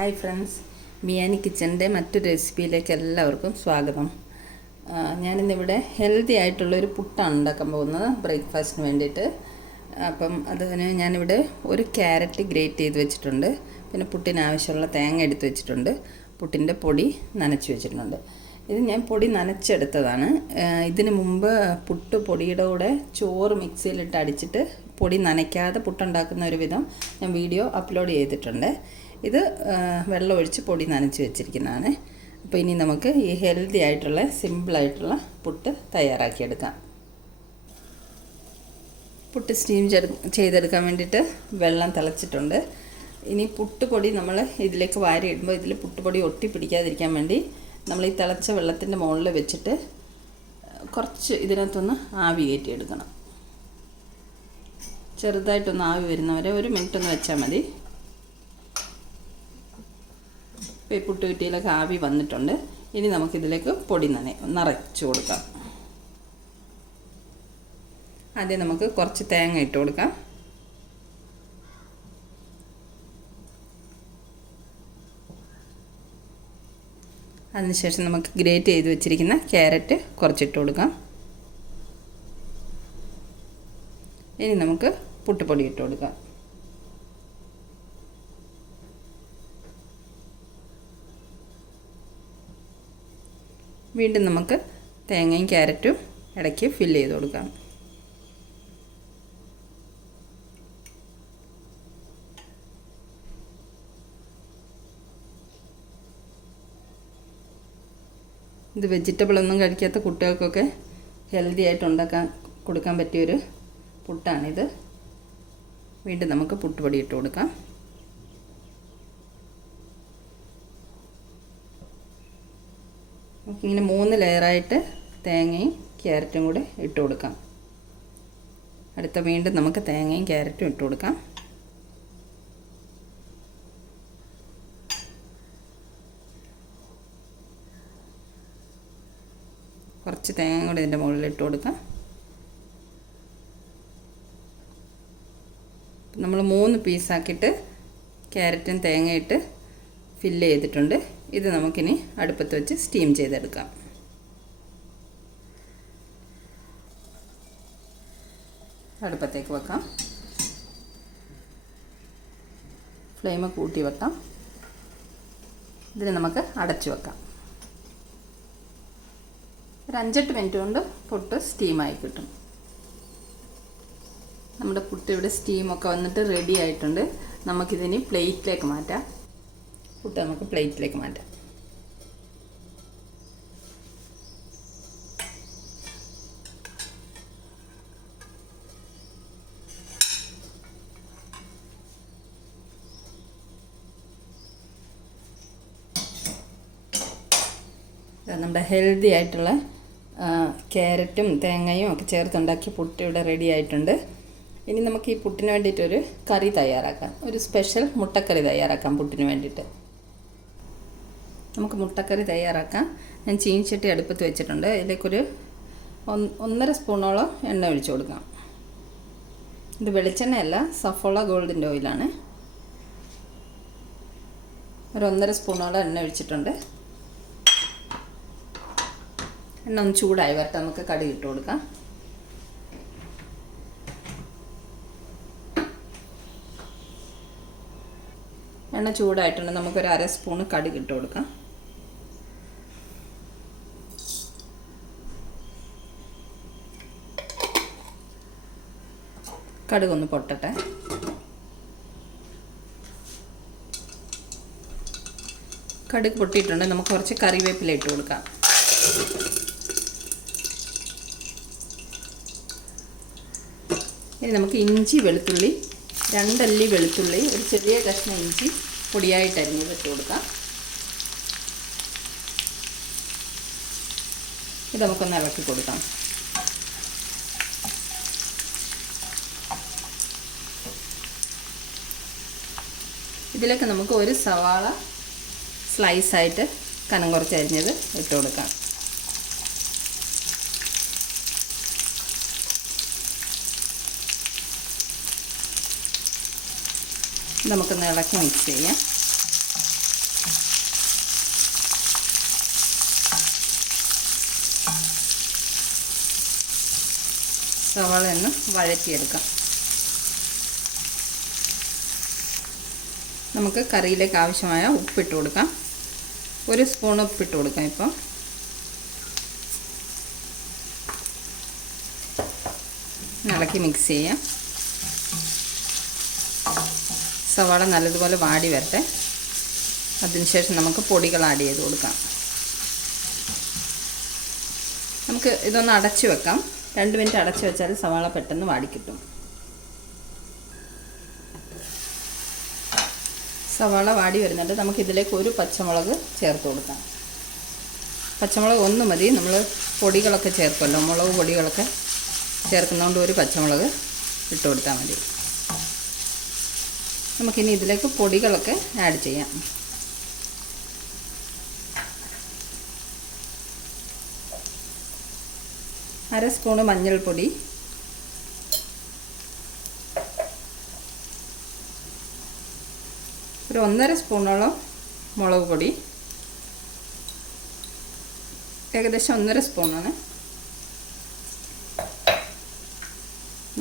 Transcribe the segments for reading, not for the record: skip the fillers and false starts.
Hi friends, മിയാനി കിച്ചൻ്റെ മറ്റൊരു റെസിപ്പിയിലേക്ക് എല്ലാവർക്കും സ്വാഗതം. ഞാനിന്നിവിടെ ഹെൽത്തി ആയിട്ടുള്ളൊരു പുട്ടാണ് ഉണ്ടാക്കാൻ പോകുന്നത് ബ്രേക്ക്ഫാസ്റ്റിന് വേണ്ടിയിട്ട്. അപ്പം അതിന് ഞാനിവിടെ ഒരു ക്യാരറ്റ് ഗ്രേറ്റ് ചെയ്ത് വെച്ചിട്ടുണ്ട്. പിന്നെ പുട്ടിന് ആവശ്യമുള്ള തേങ്ങ എടുത്ത് വെച്ചിട്ടുണ്ട്. പുട്ടിൻ്റെ പൊടി നനച്ച് വെച്ചിട്ടുണ്ട്. ഇത് ഞാൻ പൊടി നനച്ചെടുത്തതാണ്. ഇതിന് മുമ്പ് പുട്ട് പൊടിയുടെ കൂടെ ചോറ് മിക്സിയിലിട്ട് അടിച്ചിട്ട് പൊടി നനയ്ക്കാതെ പുട്ടുണ്ടാക്കുന്ന ഒരു വിധം ഞാൻ വീഡിയോ അപ്ലോഡ് ചെയ്തിട്ടുണ്ട്. ഇത് വെള്ളമൊഴിച്ച് പൊടി നനച്ച് വെച്ചിരിക്കുന്നതാണ്. അപ്പോൾ ഇനി നമുക്ക് ഈ ഹെൽത്തി ആയിട്ടുള്ള സിമ്പിളായിട്ടുള്ള പുട്ട് തയ്യാറാക്കിയെടുക്കാം. പുട്ട് സ്റ്റീം ചെയ്തെടുക്കാൻ വേണ്ടിയിട്ട് വെള്ളം തിളച്ചിട്ടുണ്ട്. ഇനി പുട്ടുപൊടി നമ്മൾ ഇതിലേക്ക് വാരി ഇടുമ്പോൾ ഇതിൽ പുട്ടുപൊടി ഒട്ടി പിടിക്കാതിരിക്കാൻ വേണ്ടി നമ്മൾ ഈ തിളച്ച വെള്ളത്തിൻ്റെ മുകളിൽ വെച്ചിട്ട് കുറച്ച് ഇതിനകത്തൊന്ന് ആവി കയറ്റിയെടുക്കണം. ചെറുതായിട്ടൊന്ന് ആവി വരുന്നവരെ ഒരു മിനിറ്റ് ഒന്ന് വെച്ചാൽ മതി. ഇപ്പോൾ ഈ പുട്ടുകുറ്റിയിലൊക്കെ ആവി വന്നിട്ടുണ്ട്. ഇനി നമുക്കിതിലേക്ക് പൊടി നിറച്ച് കൊടുക്കാം. ആദ്യം നമുക്ക് കുറച്ച് തേങ്ങ ഇട്ട് കൊടുക്കാം. അതിനുശേഷം നമുക്ക് ഗ്രേറ്റ് ചെയ്ത് വെച്ചിരിക്കുന്ന ക്യാരറ്റ് കുറച്ചിട്ട് കൊടുക്കാം. ഇനി നമുക്ക് പുട്ടുപൊടി ഇട്ട് കൊടുക്കാം. വീണ്ടും നമുക്ക് തേങ്ങയും ക്യാരറ്റും ഇടയ്ക്ക് ഫില്ല് ചെയ്ത് കൊടുക്കാം. ഇത് വെജിറ്റബിളൊന്നും കഴിക്കാത്ത കുട്ടികൾക്കൊക്കെ ഹെൽത്തി ആയിട്ട് കൊടുക്കാൻ പറ്റിയൊരു പുട്ടാണിത്. വീണ്ടും നമുക്ക് പുട്ടുപൊടി ഇട്ട് കൊടുക്കാം. ഇങ്ങനെ 3 ലെയറായിട്ട് തേങ്ങയും ക്യാരറ്റും കൂടെ ഇട്ട് കൊടുക്കാം. വീണ്ടും നമുക്ക് തേങ്ങയും ക്യാരറ്റും ഇട്ട് കൊടുക്കാം. കുറച്ച് തേങ്ങ കൂടെ ഇതിൻ്റെ മുകളിൽ ഇട്ട് കൊടുക്കാം. നമ്മൾ 3 പീസാക്കിയിട്ട് ക്യാരറ്റും തേങ്ങയിട്ട് ഫില്ല് ചെയ്തിട്ടുണ്ട്. ഇത് നമുക്കിനി അടുപ്പത്ത് വെച്ച് സ്റ്റീം ചെയ്തെടുക്കാം. അടുപ്പത്തേക്ക് വെക്കാം. ഫ്ലെയിം കൂട്ടി വെക്കാം. ഇതിന് നമുക്ക് അടച്ചു വെക്കാം. ഒരു 5-8 മിനിറ്റ് കൊണ്ട് പുട്ട് സ്റ്റീമായി കിട്ടും. നമ്മുടെ പുട്ട് ഇവിടെ സ്റ്റീമൊക്കെ വന്നിട്ട് റെഡി ആയിട്ടുണ്ട്. നമുക്കിതിനി പ്ലേറ്റിലേക്ക് മാറ്റാം. പുട്ട് നമുക്ക് പ്ലേറ്റിലേക്ക് മാറ്റാം. നമ്മുടെ ഹെൽത്തി ആയിട്ടുള്ള ക്യാരറ്റും തേങ്ങയും ഒക്കെ ചേർത്തുണ്ടാക്കിയ പുട്ട് ഇവിടെ റെഡി ആയിട്ടുണ്ട്. ഇനി നമുക്ക് ഈ പുട്ടിന് വേണ്ടിയിട്ടൊരു കറി തയ്യാറാക്കാം. ഒരു സ്പെഷ്യൽ മുട്ടക്കറി തയ്യാറാക്കാം പുട്ടിന് വേണ്ടിയിട്ട്. നമുക്ക് മുട്ടക്കറി തയ്യാറാക്കാം. ഞാൻ ചീനിച്ചട്ടി അടുപ്പത്ത് വെച്ചിട്ടുണ്ട്. ഇതിലേക്കൊരു 1.5 സ്പൂണോളം എണ്ണ ഒഴിച്ചു കൊടുക്കാം. ഇത് വെളിച്ചെണ്ണയല്ല, സഫോള ഗോൾഡിൻ്റെ ഓയിലാണ്. ഒരു 1.5 സ്പൂണോളം എണ്ണ ഒഴിച്ചിട്ടുണ്ട്. എണ്ണ ഒന്ന് ചൂടായി വരട്ടെ. നമുക്ക് കടുക് ഇട്ട് കൊടുക്കാം. എണ്ണ ചൂടായിട്ടുണ്ട്. നമുക്കൊരു 1/2 സ്പൂണ് കടുക് ഇട്ട് കൊടുക്കാം. കടുകൊന്ന് പൊട്ടട്ടെ. കടുക് പൊട്ടിയിട്ടുണ്ട്. നമുക്ക് കുറച്ച് കറിവേപ്പില ഇട്ട് കൊടുക്കാം. ഇനി നമുക്ക് ഇഞ്ചി വെളുത്തുള്ളി 2 അല്ലി വെളുത്തുള്ളി, ഒരു ചെറിയ കഷ്ണം ഇഞ്ചി പൊടിയായിട്ട് അരിഞ്ഞത് ഇട്ട് കൊടുക്കാം. ഇത് നമുക്കൊന്ന് ഇളക്കി കൊടുക്കാം. ഇതിലേക്ക് നമുക്ക് ഒരു സവാള സ്ലൈസായിട്ട് കനം കുറച്ച് അരിഞ്ഞത് ഇട്ട് കൊടുക്കാം. നമുക്കൊന്ന് ഇളക്കി മിക്സ് ചെയ്യാം. സവാള ഒന്ന് വഴറ്റിയെടുക്കാം. നമുക്ക് കറിയിലേക്ക് ആവശ്യമായ ഉപ്പിട്ട് കൊടുക്കാം. 1 സ്പൂൺ ഉപ്പിട്ട് കൊടുക്കാം. ഇപ്പം ഇളക്കി മിക്സ് ചെയ്യാം. സവാള നല്ലതുപോലെ വാടി വരട്ടെ. അതിനുശേഷം നമുക്ക് പൊടികൾ ആഡ് ചെയ്ത് കൊടുക്കാം. നമുക്ക് ഇതൊന്ന് അടച്ചു വെക്കാം. 2 മിനിറ്റ് അടച്ചു വെച്ചാൽ സവാള പെട്ടെന്ന് വാടിക്കിട്ടും. സവാള വാടി വരുന്നുണ്ട്. നമുക്കിതിലേക്ക് 1 പച്ചമുളക് ചേർത്ത് കൊടുക്കാം. പച്ചമുളക് 1 മതി. നമ്മൾ പൊടികളൊക്കെ ചേർക്കുമല്ലോ, മുളക് പൊടികളൊക്കെ ചേർക്കുന്നതുകൊണ്ട് 1 പച്ചമുളക് ഇട്ട് കൊടുത്താൽ മതി. നമുക്കിനി ഇതിലേക്ക് പൊടികളൊക്കെ ആഡ് ചെയ്യാം. അര സ്പൂണ് മഞ്ഞൾപ്പൊടി, 1.5 സ്പൂണോളം മുളക് പൊടി, ഏകദേശം 1.5 സ്പൂണാണ്.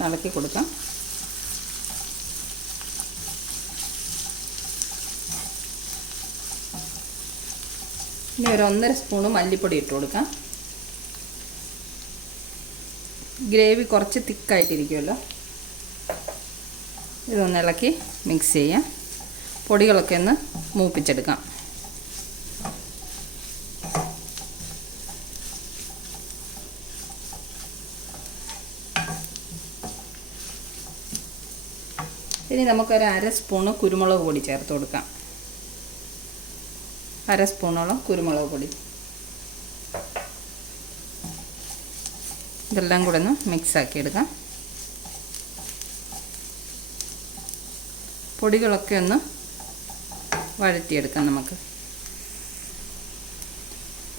ഇളക്കി കൊടുക്കാം. ഇനി 1.5 സ്പൂണ് മല്ലിപ്പൊടി ഇട്ട് കൊടുക്കാം. ഗ്രേവി കുറച്ച് തിക്കായിട്ടിരിക്കുമല്ലോ. ഇതൊന്ന് ഇളക്കി മിക്സ് ചെയ്യാം. പൊടികളൊക്കെ ഒന്ന് മൂപ്പിച്ചെടുക്കാം. ഇനി നമുക്കൊരു 1/2 സ്പൂണ് കുരുമുളക് പൊടി ചേർത്ത് കൊടുക്കാം. 1/2 സ്പൂണോളം കുരുമുളക് പൊടി. ഇതെല്ലാം കൂടെ ഒന്ന് മിക്സാക്കി എടുക്കാം. പൊടികളൊക്കെ ഒന്ന് വഴറ്റിയെടുക്കാം. നമുക്ക്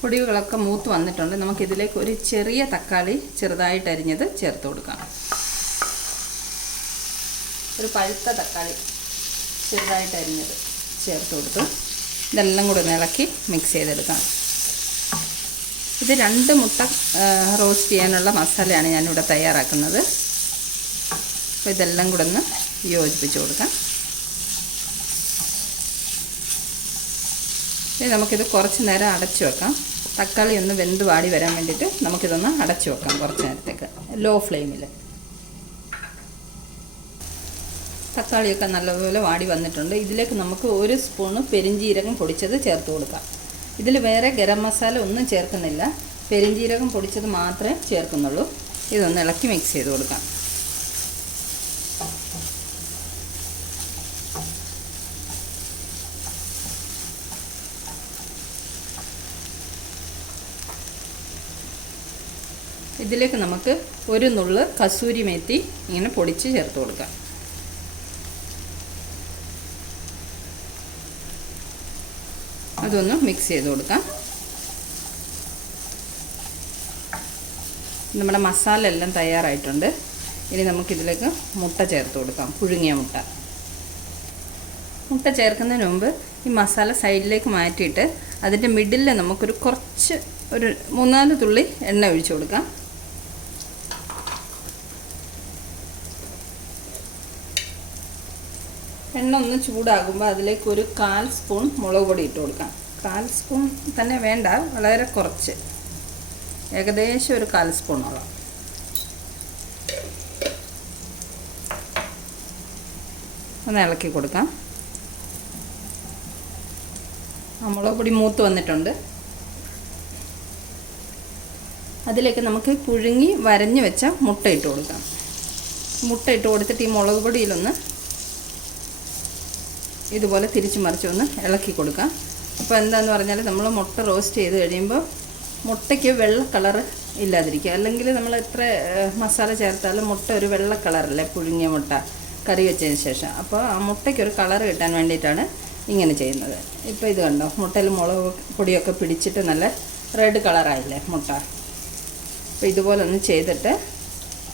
പൊടികളൊക്കെ മൂത്ത് വന്നിട്ടുണ്ട്. നമുക്കിതിലേക്ക് ഒരു ചെറിയ തക്കാളി ചെറുതായിട്ട് അരിഞ്ഞത് ചേർത്ത് കൊടുക്കാം. ഒരു പഴുത്ത തക്കാളി ചെറുതായിട്ട് അരിഞ്ഞത് ചേർത്ത് കൊടുത്തു. ഇതെല്ലാം കൂടെ ഒന്ന് ഇളക്കി മിക്സ് ചെയ്തെടുക്കാം. ഇത് 2 മുട്ട റോസ്റ്റ് ചെയ്യാനുള്ള മസാലയാണ് ഞാനിവിടെ തയ്യാറാക്കുന്നത്. അപ്പോൾ ഇതെല്ലാം കൂടെ ഒന്ന് യോജിപ്പിച്ച് കൊടുക്കാം. ഇനി നമുക്കിത് കുറച്ച് നേരം അടച്ചു വെക്കാം. തക്കാളി ഒന്ന് വെന്ത് വാടി വരാൻ വേണ്ടിയിട്ട് നമുക്കിതൊന്ന് അടച്ചു വെക്കാം കുറച്ച് നേരത്തേക്ക്, ലോ ഫ്ലെയിമിൽ. തക്കാളിയൊക്കെ നല്ലപോലെ വാടി വന്നിട്ടുണ്ട്. ഇതിലേക്ക് നമുക്ക് 1 സ്പൂണ് പെരിഞ്ജീരകം പൊടിച്ചത് ചേർത്ത് കൊടുക്കാം. ഇതിൽ വേറെ ഗരം മസാല ഒന്നും ചേർക്കുന്നില്ല, പെരിഞ്ജീരകം പൊടിച്ചത് മാത്രമേ ചേർക്കുന്നുള്ളൂ. ഇതൊന്ന് ഇളക്കി മിക്സ് ചെയ്ത് കൊടുക്കാം. ഇതിലേക്ക് നമുക്ക് 1 നുള്ള് കസൂരി മേത്തി ഇങ്ങനെ പൊടിച്ച് ചേർത്ത് കൊടുക്കാം. അതൊന്ന് മിക്സ് ചെയ്ത് കൊടുക്കാം. നമ്മുടെ മസാല എല്ലാം തയ്യാറായിട്ടുണ്ട്. ഇനി നമുക്കിതിലേക്ക് മുട്ട ചേർത്ത് കൊടുക്കാം. പുഴുങ്ങിയ മുട്ട. മുട്ട ചേർക്കുന്നതിന് മുമ്പ് ഈ മസാല സൈഡിലേക്ക് മാറ്റിയിട്ട് അതിൻ്റെ മിഡിലിൽ നമുക്കൊരു കുറച്ച് ഒരു 3-4 തുള്ളി എണ്ണ ഒഴിച്ച് കൊടുക്കാം. എണ്ണ ഒന്ന് ചൂടാകുമ്പോൾ അതിലേക്ക് ഒരു 1/4 സ്പൂൺ മുളക് പൊടി ഇട്ട് കൊടുക്കാം. 1/4 സ്പൂൺ തന്നെ വേണ്ട, വളരെ കുറച്ച്, ഏകദേശം ഒരു 1/4 സ്പൂണോളം. ഒന്ന് ഇളക്കി കൊടുക്കാം. മുളക് പൊടി മൂത്ത് വന്നിട്ടുണ്ട്. അതിലേക്ക് നമുക്ക് പുഴുങ്ങി വരഞ്ഞ് വെച്ച മുട്ട ഇട്ട് കൊടുക്കാം. മുട്ട ഇട്ട് കൊടുത്തിട്ട് ഈ മുളക് പൊടിയിലൊന്ന് ഇതുപോലെ തിരിച്ച് മറിച്ച് ഒന്ന് ഇളക്കി കൊടുക്കാം. അപ്പോൾ എന്താണെന്ന് പറഞ്ഞാൽ നമ്മൾ മുട്ട റോസ്റ്റ് ചെയ്ത് കഴിയുമ്പോൾ മുട്ടയ്ക്ക് വെള്ള കളറ് ഇല്ലാതിരിക്കുക. അല്ലെങ്കിൽ നമ്മൾ എത്ര മസാല ചേർത്താലും മുട്ട ഒരു വെള്ള കളറല്ലേ പുഴുങ്ങിയ മുട്ട കറി വെച്ചതിന് ശേഷം. അപ്പോൾ ആ മുട്ടയ്ക്കൊരു കളറ് കിട്ടാൻ വേണ്ടിയിട്ടാണ് ഇങ്ങനെ ചെയ്യുന്നത്. ഇപ്പോൾ ഇത് കണ്ടോ, മുട്ടയിൽ മുളക് പൊടിയൊക്കെ പിടിച്ചിട്ട് നല്ല റെഡ് കളറായില്ലേ മുട്ട. അപ്പോൾ ഇതുപോലെ ഒന്ന് ചെയ്തിട്ട്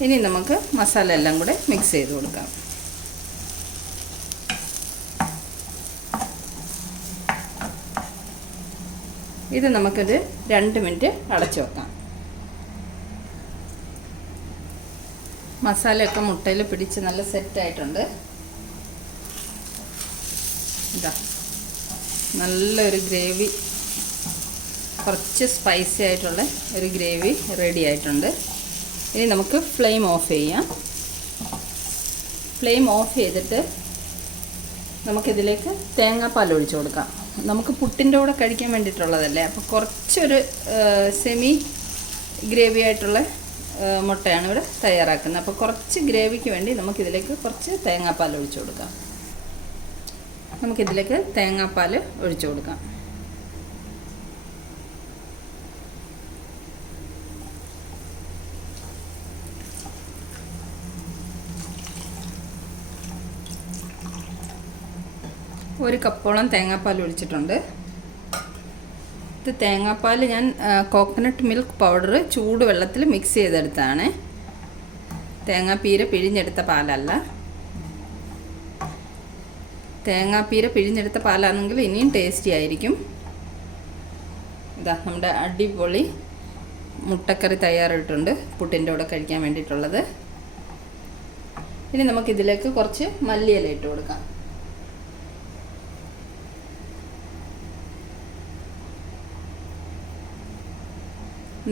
ഇനി നമുക്ക് മസാല എല്ലാം കൂടെ മിക്സ് ചെയ്ത് കൊടുക്കാം. ഇത് നമുക്കൊരു 2 മിനിറ്റ് അടച്ചു വെക്കാം. മസാലയൊക്കെ മുട്ടയിൽ പിടിച്ച് നല്ല സെറ്റായിട്ടുണ്ട്. ഇതാ നല്ലൊരു ഗ്രേവി, കുറച്ച് സ്പൈസി ആയിട്ടുള്ള ഒരു ഗ്രേവി റെഡി ആയിട്ടുണ്ട്. ഇനി നമുക്ക് ഫ്ലെയിം ഓഫ് ചെയ്യാം. ഫ്ലെയിം ഓഫ് ചെയ്തിട്ട് നമുക്കിതിലേക്ക് തേങ്ങാപ്പാൽ ഒഴിച്ചു കൊടുക്കാം. നമുക്ക് പുട്ടിൻ്റെ കൂടെ കഴിക്കാൻ വേണ്ടിയിട്ടുള്ളതല്ലേ, അപ്പോൾ കുറച്ചൊരു സെമി ഗ്രേവി ആയിട്ടുള്ള മുട്ടയാണ് ഇവിടെ തയ്യാറാക്കുന്നത്. അപ്പോൾ കുറച്ച് ഗ്രേവിക്ക് വേണ്ടി നമുക്കിതിലേക്ക് കുറച്ച് തേങ്ങാപ്പാൽ ഒഴിച്ചു കൊടുക്കാം. നമുക്കിതിലേക്ക് തേങ്ങാപ്പാൽ ഒഴിച്ചു കൊടുക്കാം. ഒരു കപ്പോളം തേങ്ങാപ്പാൽ ഒഴിച്ചിട്ടുണ്ട്. ഇത് തേങ്ങാപ്പാൽ ഞാൻ കോക്കനട്ട് മിൽക്ക് പൗഡർ ചൂടുവെള്ളത്തിൽ മിക്സ് ചെയ്തെടുത്താണ്. തേങ്ങാപ്പീര പിഴിഞ്ഞെടുത്ത പാലല്ല. തേങ്ങാപ്പീര പിഴിഞ്ഞെടുത്ത പാലാണെങ്കിൽ ഇനിയും ടേസ്റ്റി ആയിരിക്കും. ഇതാ നമ്മുടെ അടിപൊളി മുട്ടക്കറി തയ്യാറായിട്ടുണ്ട്, പുട്ടിൻ്റെ കൂടെ കഴിക്കാൻ വേണ്ടിയിട്ടുള്ളത്. ഇനി നമുക്കിതിലേക്ക് കുറച്ച് മല്ലിയില ഇട്ട് കൊടുക്കാം.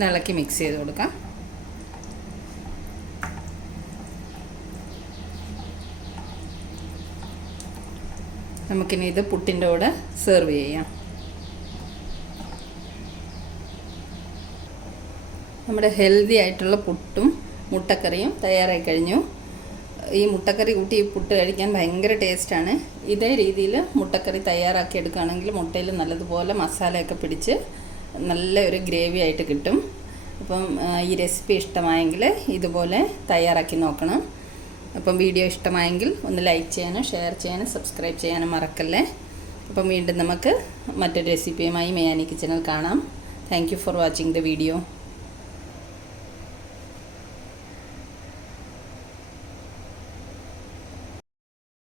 ഇളക്കി മിക്സ് ചെയ്ത് കൊടുക്കാം. നമുക്കിനി ഇത് പുട്ടിൻ്റെ കൂടെ സെർവ് ചെയ്യാം. നമ്മുടെ ഹെൽത്തി ആയിട്ടുള്ള പുട്ടും മുട്ടക്കറിയും തയ്യാറായി കഴിഞ്ഞു. ഈ മുട്ടക്കറി കൂട്ടി ഈ പുട്ട് കഴിക്കാൻ ഭയങ്കര ടേസ്റ്റാണ്. ഇതേ രീതിയിൽ മുട്ടക്കറി തയ്യാറാക്കി എടുക്കുകയാണെങ്കിൽ മുട്ടയിൽ നല്ലതുപോലെ മസാലയൊക്കെ പിടിച്ച് നല്ല ഒരു ഗ്രേവി ആയിട്ട് കിട്ടും. അപ്പം ഈ റെസിപ്പി ഇഷ്ടമായെങ്കിൽ ഇതുപോലെ തയ്യാറാക്കി നോക്കണം. അപ്പം വീഡിയോ ഇഷ്ടമായെങ്കിൽ ഒന്ന് ലൈക്ക് ചെയ്യാനും ഷെയർ ചെയ്യാനും സബ്സ്ക്രൈബ് ചെയ്യാനും മറക്കല്ലേ. അപ്പം വീണ്ടും നമുക്ക് മറ്റൊരു റെസിപ്പിയുമായി മേയാനി കിച്ചണിൽ കാണാം. Thank you for watching the video.